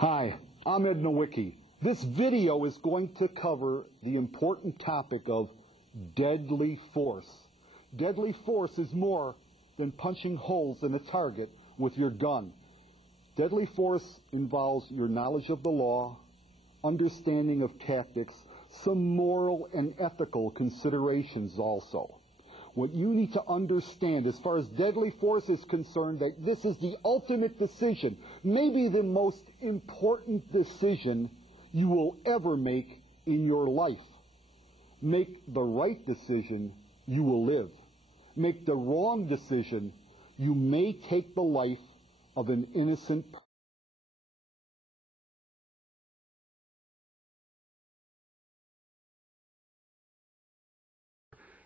Hi, I'm Ed Nowicki. This video is going to cover the important topic of deadly force. Deadly force is more than punching holes in a target with your gun. Deadly force involves your knowledge of the law, understanding of tactics, some moral and ethical considerations also. What you need to understand as far as deadly force is concerned, that this is the ultimate decision, maybe the most important decision you will ever make in your life. Make the right decision, you will live. Make the wrong decision, you may take the life of an innocent person.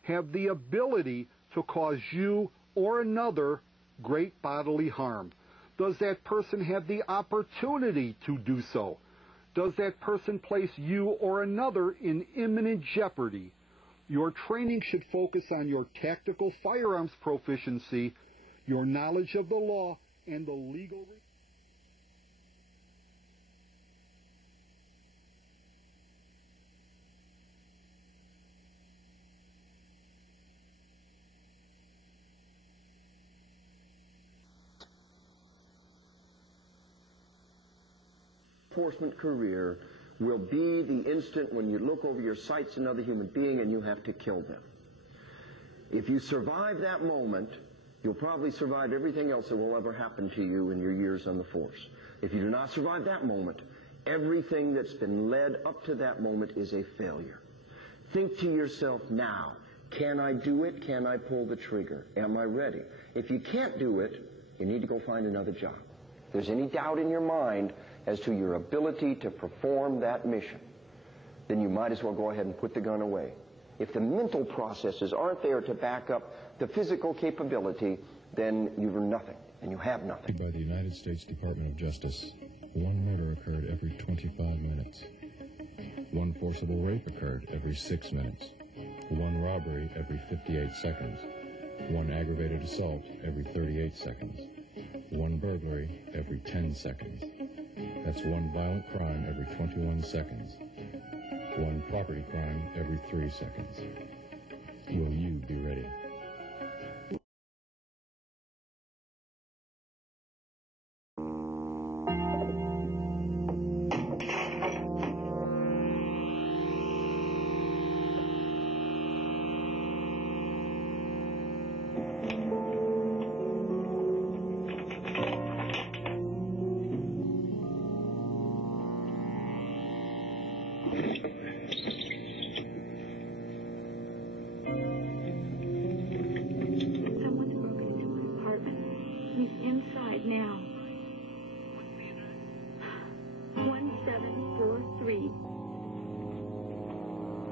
Have the ability to cause you or another great bodily harm? Does that person have the opportunity to do so? Does that person place you or another in imminent jeopardy? Your training should focus on your tactical firearms proficiency, your knowledge of the law, and the legal... Enforcement career will be the instant when you look over your sights another human being and you have to kill them. If you survive that moment, you'll probably survive everything else that will ever happen to you in your years on the force. If you do not survive that moment, everything that's been led up to that moment is a failure. Think to yourself now, can I do it? Can I pull the trigger? Am I ready? If you can't do it, you need to go find another job. If there's any doubt in your mind as to your ability to perform that mission, then you might as well go ahead and put the gun away. If the mental processes aren't there to back up the physical capability, then you've nothing, and you have nothing. By the United States Department of Justice, one murder occurred every 25 minutes. One forcible rape occurred every 6 minutes. One robbery every 58 seconds. One aggravated assault every 38 seconds. One burglary every 10 seconds. That's one violent crime every 21 seconds. One property crime every 3 seconds. Will you be ready? Someone's broken into my apartment. He's inside now. 1743.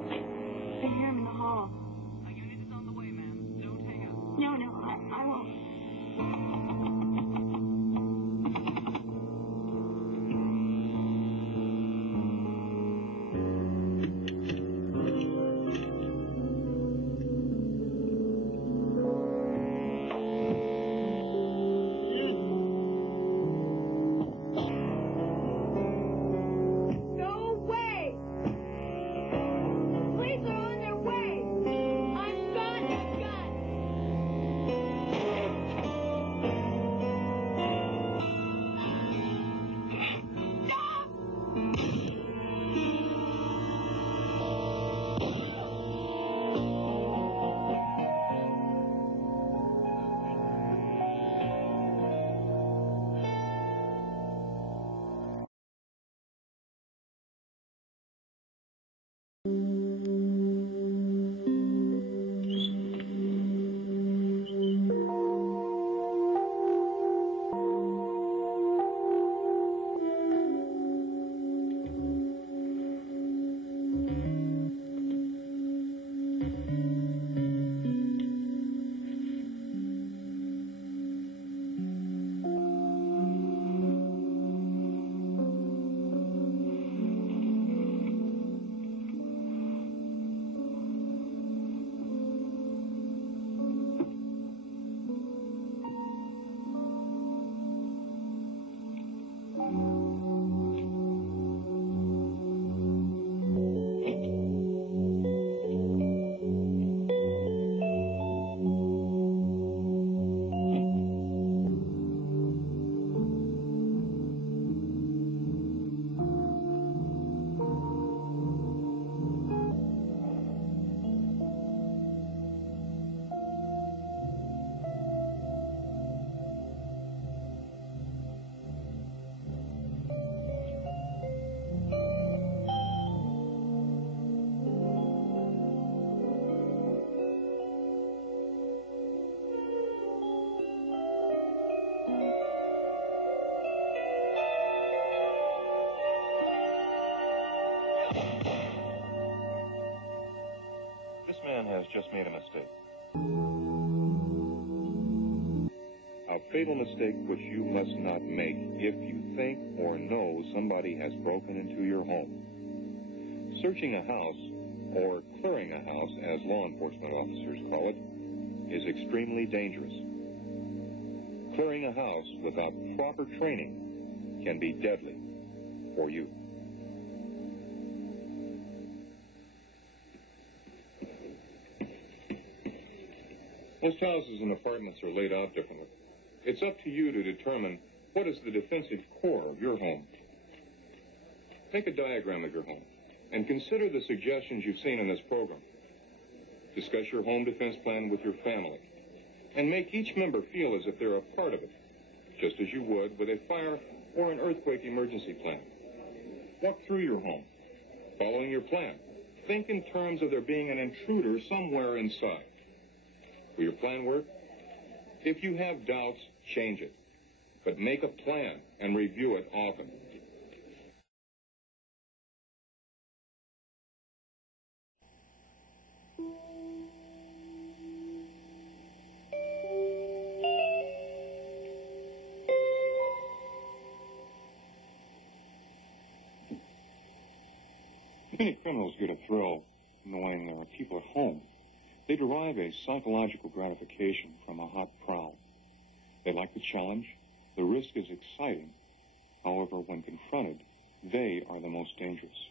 I hear him in the hall. A unit is on the way, ma'am. Don't hang up. No, I won't. just made a mistake. A fatal mistake which you must not make if you think or know somebody has broken into your home. Searching a house, or clearing a house as law enforcement officers call it, is extremely dangerous. Clearing a house without proper training can be deadly for you. Most houses and apartments are laid out differently. It's up to you to determine what is the defensive core of your home. Make a diagram of your home and consider the suggestions you've seen in this program. Discuss your home defense plan with your family and make each member feel as if they're a part of it, just as you would with a fire or an earthquake emergency plan. Walk through your home, following your plan. Think in terms of there being an intruder somewhere inside. Will your plan work? If you have doubts, change it. But make a plan and review it often. Many criminals get a thrill knowing there are people at home. They derive a psychological gratification from a hot prowl. They like the challenge. The risk is exciting. However, when confronted, they are the most dangerous.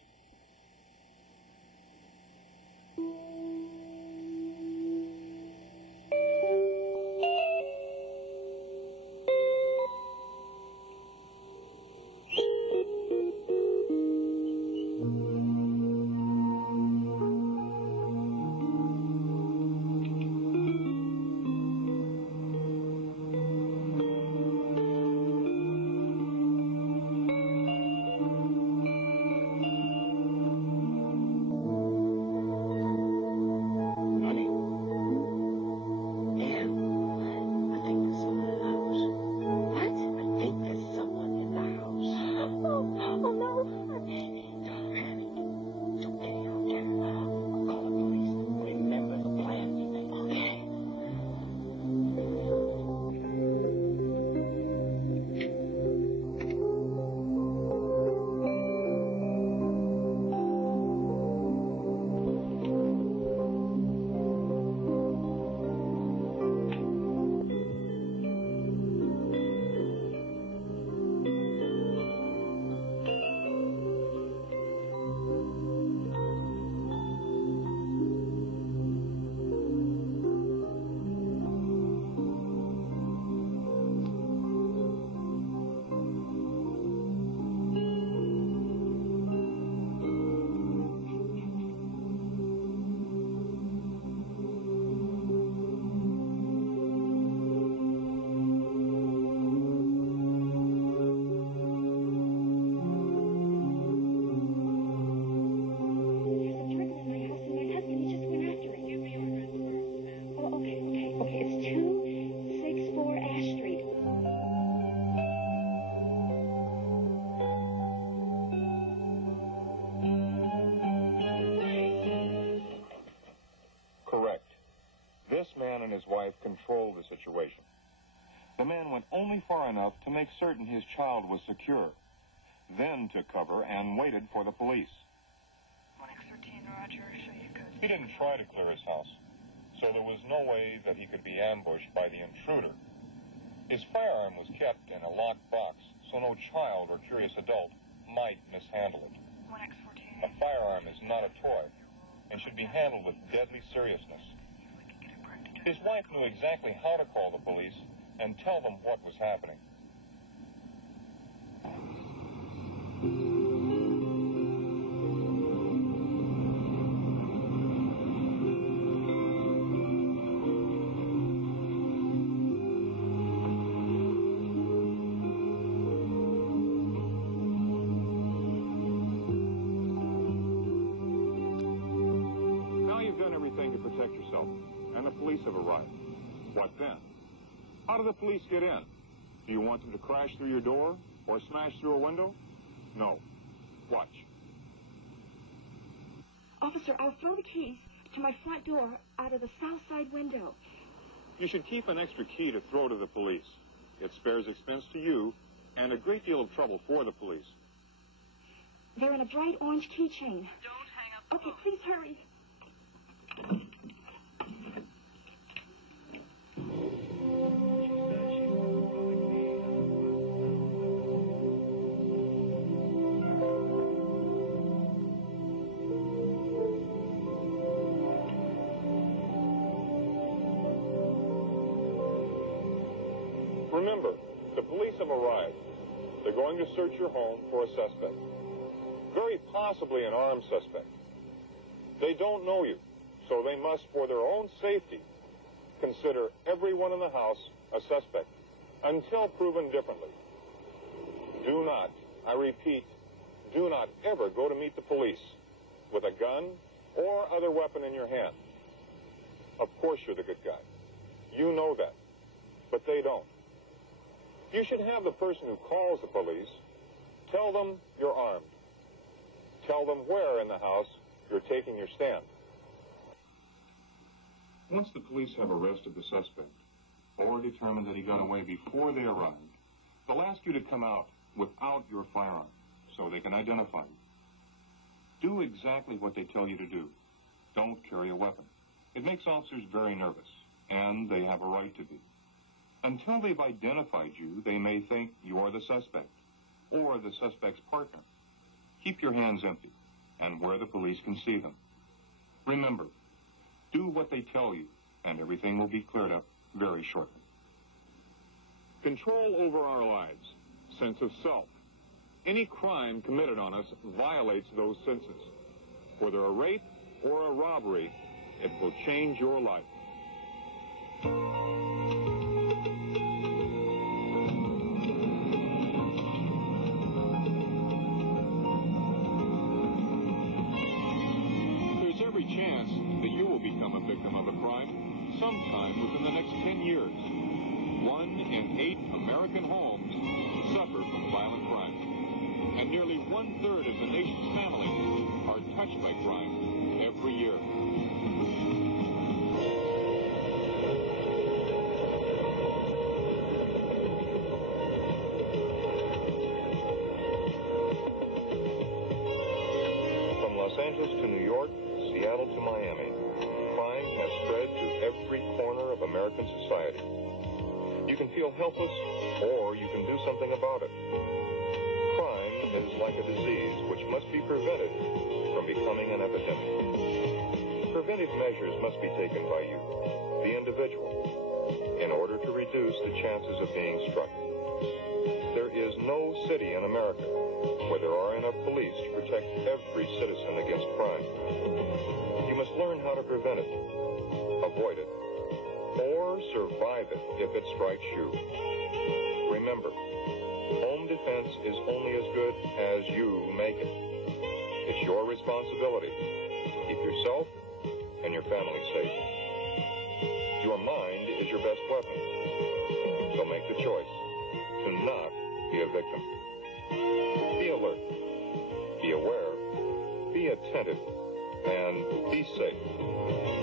This man and his wife controlled the situation. The man went only far enough to make certain his child was secure, then took cover and waited for the police. 1X13, Roger, so you good. He didn't try to clear his house, so there was no way that he could be ambushed by the intruder. His firearm was kept in a locked box, so no child or curious adult might mishandle it. 1X14. A firearm is not a toy and should be handled with deadly seriousness. His wife knew exactly how to call the police and tell them what was happening. Now you've done everything to protect yourself, and the police have arrived. What then? How do the police get in? Do you want them to crash through your door or smash through a window? No. Watch. Officer, I'll throw the keys, to my front door out of the south side window. You should keep an extra key to throw to the police. It spares expense to you and a great deal of trouble for the police. They're in a bright orange keychain. Don't hang up the Okay, phone. please hurry. Remember, the police have arrived. They're going to search your home for a suspect. Very possibly an armed suspect. They don't know you, so they must, for their own safety, consider everyone in the house a suspect until proven differently. Do not, I repeat, do not ever go to meet the police with a gun or other weapon in your hand. Of course you're the good guy. You know that, but they don't. You should have the person who calls the police tell them you're armed. Tell them where in the house you're taking your stand. Once the police have arrested the suspect or determined that he got away before they arrived, they'll ask you to come out without your firearm so they can identify you. Do exactly what they tell you to do. Don't carry a weapon. It makes officers very nervous, and they have a right to be. Until they've identified you, they may think you are the suspect or the suspect's partner. Keep your hands empty and where the police can see them. Remember, do what they tell you, and everything will be cleared up very shortly. Control over our lives, sense of self. Any crime committed on us violates those senses. Whether a rape or a robbery, it will change your life. There's every chance that you will become a victim of a crime sometime within the next 10 years. 1 in 8 American homes suffer from violent crime, and nearly 1/3 of the nation's families are touched by crime every year. From Los Angeles to New York, Seattle to Miami, crime has spread to every corner of American society. You can feel helpless, or you can do something about it. Crime is like a disease which must be prevented from becoming an epidemic. Preventive measures must be taken by you, the individual, in order to reduce the chances of being struck. There is no city in America where there are enough police to protect every citizen against crime. You must learn how to prevent it, avoid it, or survive it if it strikes you. Remember, home defense is only as good as you make it. It's your responsibility to keep yourself and your family safe. Your mind is your best weapon, so make the choice to not be a victim. Be alert, be aware, be attentive, and be safe.